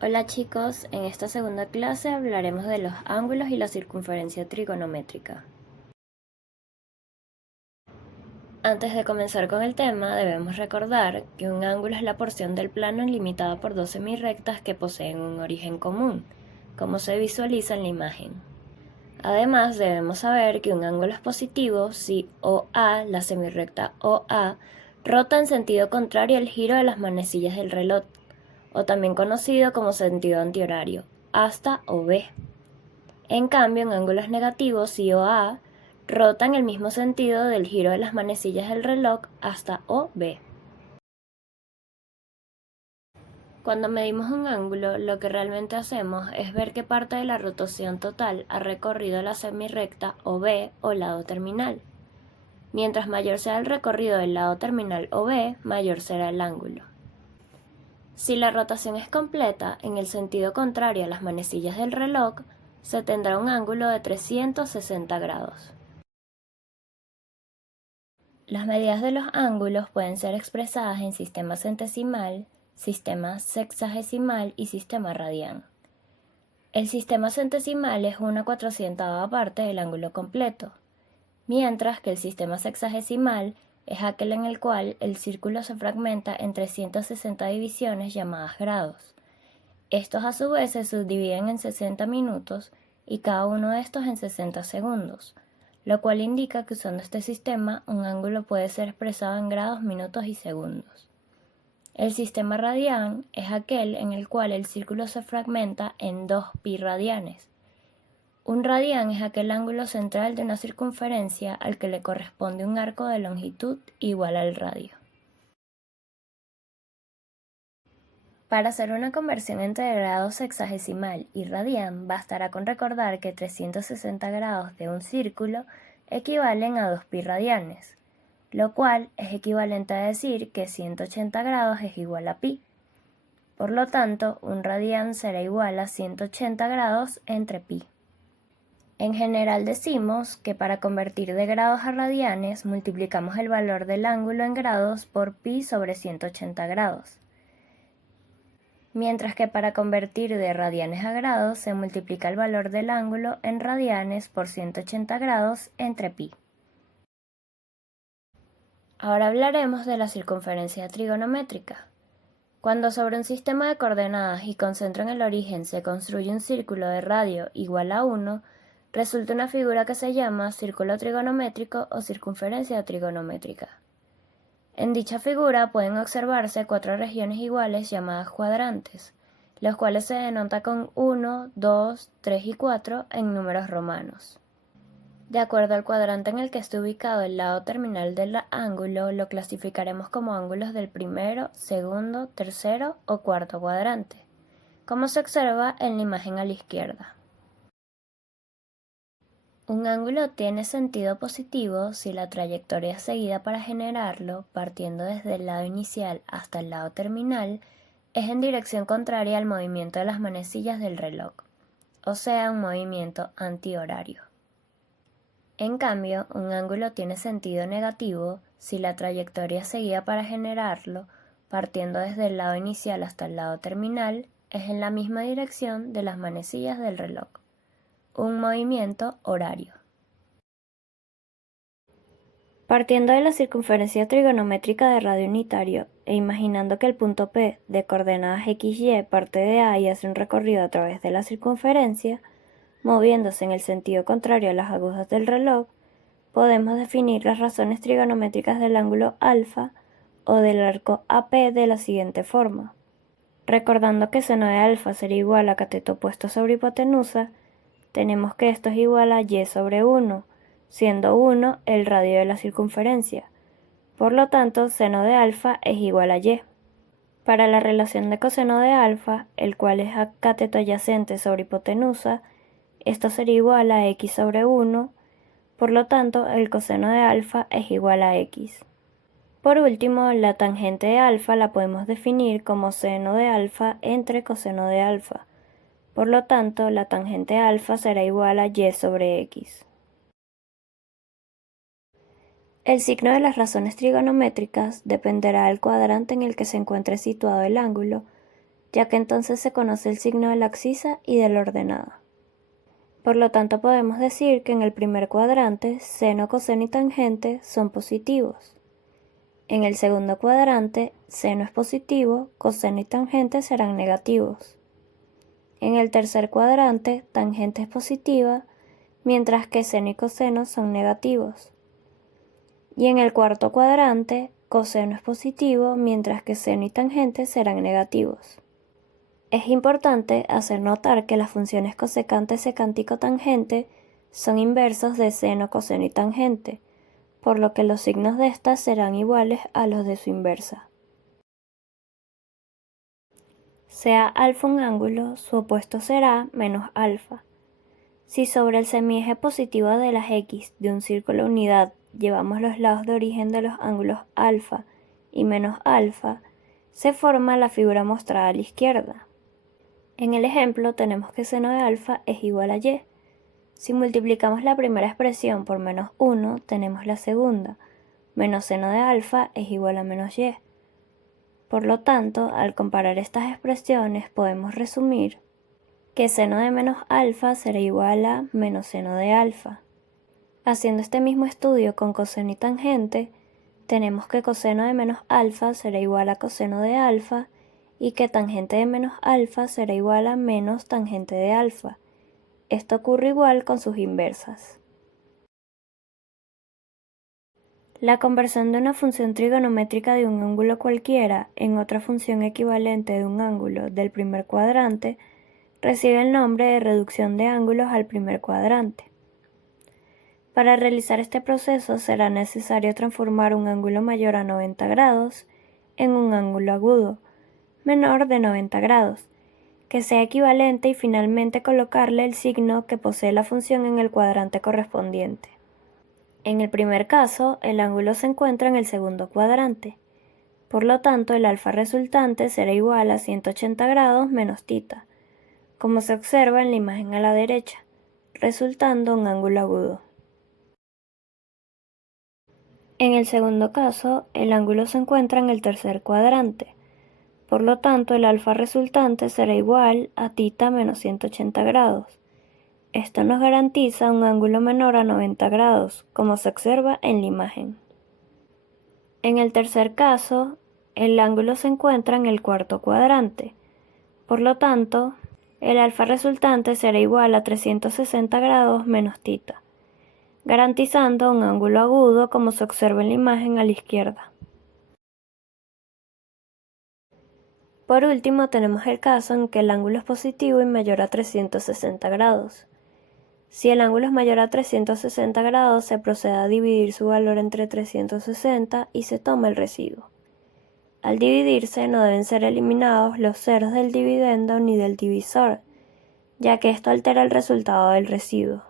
Hola chicos, en esta segunda clase hablaremos de los ángulos y la circunferencia trigonométrica. Antes de comenzar con el tema, debemos recordar que un ángulo es la porción del plano limitada por dos semirrectas que poseen un origen común, como se visualiza en la imagen. Además, debemos saber que un ángulo es positivo si OA, la semirrecta OA, rota en sentido contrario al giro de las manecillas del reloj, o también conocido como sentido antihorario, hasta OB. En cambio, en ángulos negativos, si OA rota en el mismo sentido del giro de las manecillas del reloj hasta OB. Cuando medimos un ángulo, lo que realmente hacemos es ver qué parte de la rotación total ha recorrido la semirrecta OB o lado terminal. Mientras mayor sea el recorrido del lado terminal OB, mayor será el ángulo. Si la rotación es completa, en el sentido contrario a las manecillas del reloj, se tendrá un ángulo de 360 grados. Las medidas de los ángulos pueden ser expresadas en sistema centesimal, sistema sexagesimal y sistema radian. El sistema centesimal es una 400ª parte del ángulo completo, mientras que el sistema sexagesimal es aquel en el cual el círculo se fragmenta en 360 divisiones llamadas grados. Estos a su vez se subdividen en 60 minutos y cada uno de estos en 60 segundos, lo cual indica que usando este sistema un ángulo puede ser expresado en grados, minutos y segundos. El sistema radian es aquel en el cual el círculo se fragmenta en 2 pi radianes. Un radian es aquel ángulo central de una circunferencia al que le corresponde un arco de longitud igual al radio. Para hacer una conversión entre grado sexagesimal y radian, bastará con recordar que 360 grados de un círculo equivalen a 2 pi radianes, lo cual es equivalente a decir que 180 grados es igual a pi. Por lo tanto, un radian será igual a 180 grados entre pi. En general decimos que para convertir de grados a radianes multiplicamos el valor del ángulo en grados por pi sobre 180 grados. Mientras que para convertir de radianes a grados se multiplica el valor del ángulo en radianes por 180 grados entre pi. Ahora hablaremos de la circunferencia trigonométrica. Cuando sobre un sistema de coordenadas y con centro en el origen se construye un círculo de radio igual a 1, resulta una figura que se llama círculo trigonométrico o circunferencia trigonométrica. En dicha figura pueden observarse 4 regiones iguales llamadas cuadrantes, los cuales se denotan con 1, 2, 3 y 4 en números romanos. De acuerdo al cuadrante en el que esté ubicado el lado terminal del ángulo, lo clasificaremos como ángulos del primero, segundo, tercero o cuarto cuadrante, como se observa en la imagen a la izquierda. Un ángulo tiene sentido positivo si la trayectoria seguida para generarlo, partiendo desde el lado inicial hasta el lado terminal, es en dirección contraria al movimiento de las manecillas del reloj, o sea, un movimiento antihorario. En cambio, un ángulo tiene sentido negativo si la trayectoria seguida para generarlo, partiendo desde el lado inicial hasta el lado terminal, es en la misma dirección de las manecillas del reloj, un movimiento horario. Partiendo de la circunferencia trigonométrica de radio unitario e imaginando que el punto P de coordenadas XY parte de A y hace un recorrido a través de la circunferencia, moviéndose en el sentido contrario a las agujas del reloj, podemos definir las razones trigonométricas del ángulo alfa o del arco AP de la siguiente forma. Recordando que seno de alfa será igual a cateto opuesto sobre hipotenusa, tenemos que esto es igual a y sobre 1, siendo 1 el radio de la circunferencia. Por lo tanto, seno de alfa es igual a y. Para la relación de coseno de alfa, el cual es cateto adyacente sobre hipotenusa, esto será igual a x sobre 1, por lo tanto, el coseno de alfa es igual a x. Por último, la tangente de alfa la podemos definir como seno de alfa entre coseno de alfa. Por lo tanto, la tangente alfa será igual a y sobre x. El signo de las razones trigonométricas dependerá del cuadrante en el que se encuentre situado el ángulo, ya que entonces se conoce el signo de la abscisa y de la ordenada. Por lo tanto, podemos decir que en el primer cuadrante, seno, coseno y tangente son positivos. En el segundo cuadrante, seno es positivo, coseno y tangente serán negativos. En el tercer cuadrante, tangente es positiva, mientras que seno y coseno son negativos. Y en el cuarto cuadrante, coseno es positivo, mientras que seno y tangente serán negativos. Es importante hacer notar que las funciones cosecante, secante y cotangente son inversos de seno, coseno y tangente, por lo que los signos de estas serán iguales a los de su inversa. Sea alfa un ángulo, su opuesto será menos alfa. Si sobre el semieje positivo de las x de un círculo unidad llevamos los lados de origen de los ángulos alfa y menos alfa, se forma la figura mostrada a la izquierda. En el ejemplo tenemos que seno de alfa es igual a y. Si multiplicamos la primera expresión por menos 1, tenemos la segunda, menos seno de alfa es igual a menos y. Por lo tanto, al comparar estas expresiones podemos resumir que seno de menos alfa será igual a menos seno de alfa. Haciendo este mismo estudio con coseno y tangente, tenemos que coseno de menos alfa será igual a coseno de alfa y que tangente de menos alfa será igual a menos tangente de alfa. Esto ocurre igual con sus inversas. La conversión de una función trigonométrica de un ángulo cualquiera en otra función equivalente de un ángulo del primer cuadrante recibe el nombre de reducción de ángulos al primer cuadrante. Para realizar este proceso será necesario transformar un ángulo mayor a 90 grados en un ángulo agudo menor de 90 grados, que sea equivalente y finalmente colocarle el signo que posee la función en el cuadrante correspondiente. En el primer caso, el ángulo se encuentra en el segundo cuadrante. Por lo tanto, el alfa resultante será igual a 180 grados menos θ, como se observa en la imagen a la derecha, resultando un ángulo agudo. En el segundo caso, el ángulo se encuentra en el tercer cuadrante. Por lo tanto, el alfa resultante será igual a θ menos 180 grados. Esto nos garantiza un ángulo menor a 90 grados, como se observa en la imagen. En el tercer caso, el ángulo se encuentra en el cuarto cuadrante. Por lo tanto, el alfa resultante será igual a 360 grados menos θ, garantizando un ángulo agudo como se observa en la imagen a la izquierda. Por último, tenemos el caso en que el ángulo es positivo y mayor a 360 grados. Si el ángulo es mayor a 360 grados, se procede a dividir su valor entre 360 y se toma el residuo. Al dividirse, no deben ser eliminados los ceros del dividendo ni del divisor, ya que esto altera el resultado del residuo.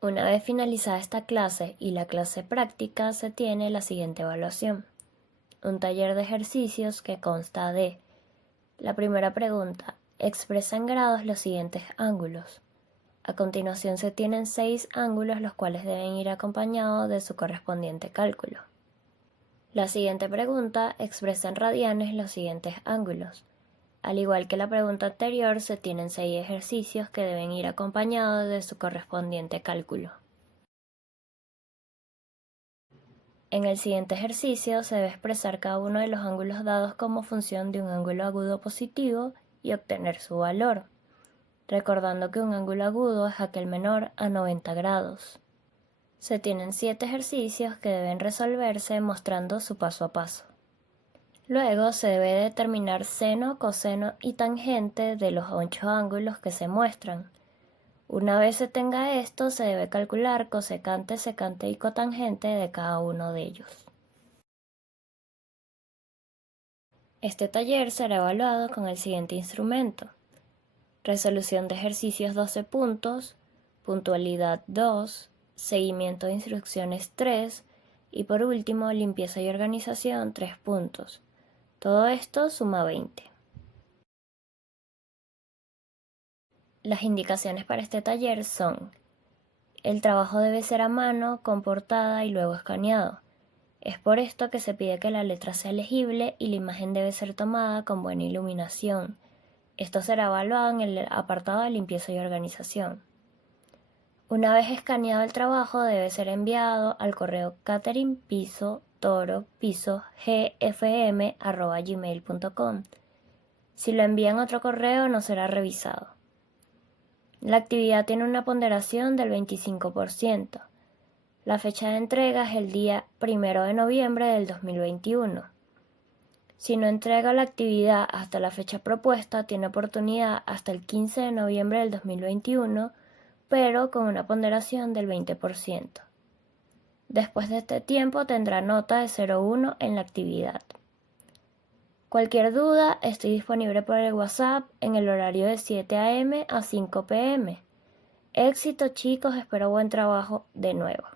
Una vez finalizada esta clase y la clase práctica, se tiene la siguiente evaluación. Un taller de ejercicios que consta de: la primera pregunta, expresa en grados los siguientes ángulos. A continuación se tienen 6 ángulos los cuales deben ir acompañados de su correspondiente cálculo. La siguiente pregunta expresa en radianes los siguientes ángulos. Al igual que la pregunta anterior, se tienen 6 ejercicios que deben ir acompañados de su correspondiente cálculo. En el siguiente ejercicio se debe expresar cada uno de los ángulos dados como función de un ángulo agudo positivo y obtener su valor, recordando que un ángulo agudo es aquel menor a 90 grados. Se tienen 7 ejercicios que deben resolverse mostrando su paso a paso. Luego se debe determinar seno, coseno y tangente de los 8 ángulos que se muestran. Una vez se tenga esto, se debe calcular cosecante, secante y cotangente de cada uno de ellos. Este taller será evaluado con el siguiente instrumento: resolución de ejercicios 12 puntos, puntualidad 2, seguimiento de instrucciones 3 y por último limpieza y organización 3 puntos. Todo esto suma 20. Las indicaciones para este taller son: el trabajo debe ser a mano, con portada y luego escaneado. Es por esto que se pide que la letra sea legible y la imagen debe ser tomada con buena iluminación. Esto será evaluado en el apartado de limpieza y organización. Una vez escaneado el trabajo, debe ser enviado al correo cateringpiso.gfm@gmail.com. Si lo envían a otro correo, no será revisado. La actividad tiene una ponderación del 25%. La fecha de entrega es el día 1 de noviembre del 2021. Si no entrega la actividad hasta la fecha propuesta, tiene oportunidad hasta el 15 de noviembre del 2021, pero con una ponderación del 20%. Después de este tiempo tendrá nota de 0,1 en la actividad. Cualquier duda, estoy disponible por el WhatsApp en el horario de 7 a.m. a 5 p.m. Éxito, chicos, espero buen trabajo de nuevo.